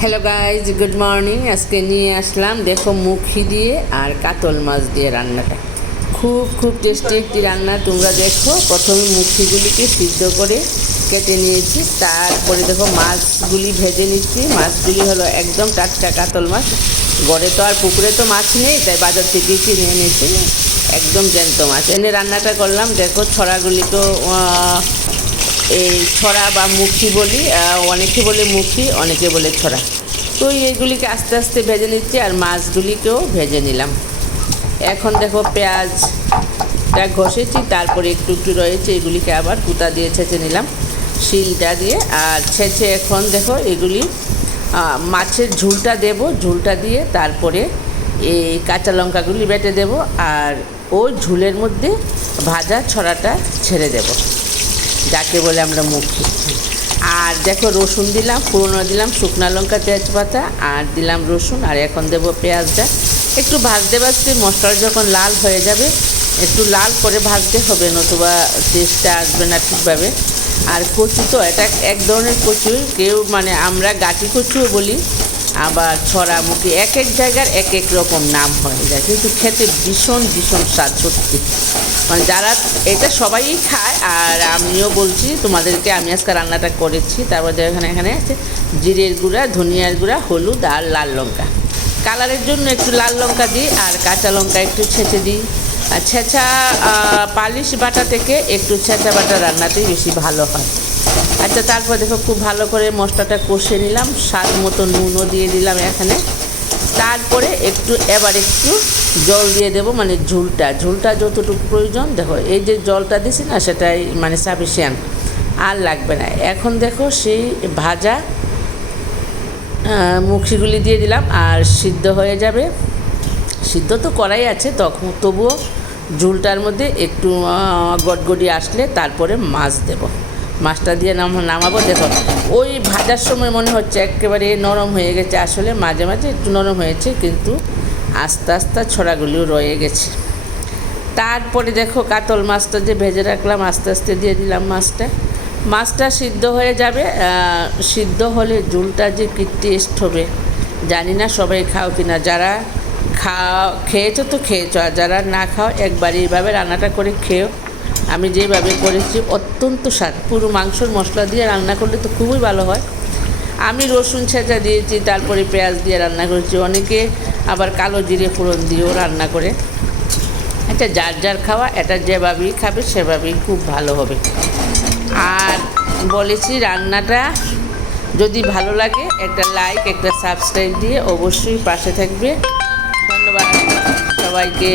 Hello guys, good morning. আজকে নিয়ে আসলাম দেখো মুখি দিয়ে আর কাতল মাছ দিয়ে রান্নাটা। খুব খুব টেস্টি একটি রান্না। তোমরা দেখো, প্রথমে মুখিগুলিকে সিদ্ধ করে কেটে নিয়েছি, তারপরে দেখো মাছগুলি ভেজে নিচ্ছি। মাছগুলি হলো একদম টাটকা কাতল মাছ। গড়ে তো আর পুকুরে তো মাছ নেই, তাই বাজার থেকে কিনে এনেছি একদম জ্যান্ত মাছ। এনে রান্নাটা করলাম। দেখো ছড়াগুলি তো এই ছড়া বা মুখি বলি, অনেকে বলে মুখি, অনেকে বলে ছড়া। তো এইগুলিকে আস্তে আস্তে ভেজে নিচ্ছি আর মাছগুলিকেও ভেজে নিলাম। এখন দেখো পেঁয়াজটা ঘষেছি, তারপরে একটু একটু রয়েছে, এগুলিকে আবার কুতা দিয়ে ছেঁচে নিলাম শিলটা দিয়ে। আর ছেঁচে এখন দেখো এগুলি মাছের ঝুলটা দেব, ঝুলটা দিয়ে তারপরে এই কাঁচা লঙ্কাগুলি বেটে দেব আর ওই ঝুলের মধ্যে ভাজা ছড়াটা ছেড়ে দেব, যাকে বলে আমরা মুখি। আর দেখো রসুন দিলাম, পুরনো দিলাম শুকনো লঙ্কা, তেজপাতা আর দিলাম রসুন। আর এখন দেবো পেঁয়াজটা। একটু ভাজতে ভাজতে মশলা যখন লাল হয়ে যাবে, একটু লাল করে ভাজতে হবে, নতুবা টেস্টটা আসবে না ঠিকভাবে। আর কচু তো এটা এক ধরনের কচু, কেউ মানে আমরা গাটি কচুও বলি, আবার ছড়া মুখি, এক এক জায়গার এক এক রকম নাম হয়ে যায়, কিন্তু খেতে ভীষণ ভীষণ স্বাদ সত্যি। মানে যারা এটা সবাই খায়, আর আমিও বলছি তোমাদেরকে, আমি আজকে রান্নাটা করেছি। তারপর এখানে আছে জিরের গুঁড়া, ধনিয়ার গুঁড়া, হলুদ আর লাল লঙ্কা। কালারের জন্য একটু লাল লঙ্কা দিই আর কাঁচা লঙ্কা একটু ছেঁচে দিই। আর ছেঁচা পালিশ বাটা থেকে একটু ছেঁচা বাটা রান্নাতেই বেশি ভালো হয়। আচ্ছা, তারপর দেখো খুব ভালো করে মশলাটা কষে নিলাম, স্বাদ মতো নুনও দিয়ে দিলাম এখানে। তারপরে এবার একটু জল দিয়ে দেবো, মানে ঝুলটা যতটুকু প্রয়োজন। দেখো এই যে জলটা দিছি না, সেটাই মানে সাফিসিয়েন্ট, আর লাগবে না। এখন দেখো সেই ভাজা মুখিগুলি দিয়ে দিলাম আর সিদ্ধ হয়ে যাবে। সিদ্ধ তো করাই আছে, তবুও ঝুলটার মধ্যে একটু গটগটি আসলে তারপরে মাছ দেব। মাছটা দিয়ে নামাবো। দেখো ওই ভাজার সময় মনে হচ্ছে একেবারে নরম হয়ে গেছে, আসলে মাঝে মাঝে একটু নরম হয়েছে, কিন্তু আস্তে আস্তে ছড়াগুলিও রয়ে গেছে। তারপরে দেখো কাতল মাছটা যে ভেজে রাখলাম, আস্তে আস্তে দিয়ে দিলাম মাছটা সিদ্ধ হয়ে যাবে। সিদ্ধ হলে ঝুলটা যে কী টেস্ট হবে জানি না সবাই খাও কিনা। যারা খেয়েছো তো খেয়েছো, আর যারা না খাও একবার এইভাবে রান্নাটা করে খেও। আমি যেভাবে করেছি অত্যন্ত স্বাদ। পুরো মাংসর মশলা দিয়ে রান্না করলে তো খুবই ভালো হয়। আমি রসুন ছেঁচা দিয়েছি, তারপরে পেঁয়াজ দিয়ে রান্না করেছি। অনেকে আবার কালো জিরে ফোড়ন দিয়েও রান্না করে। এটা যার যার খাওয়া, এটা যেভাবেই খাবে সেভাবেই খুব ভালো হবে। আর বলেছি রান্নাটা যদি ভালো লাগে একটা লাইক, একটা সাবস্ক্রাইব দিয়ে অবশ্যই পাশে থাকবে। ধন্যবাদ সবাইকে।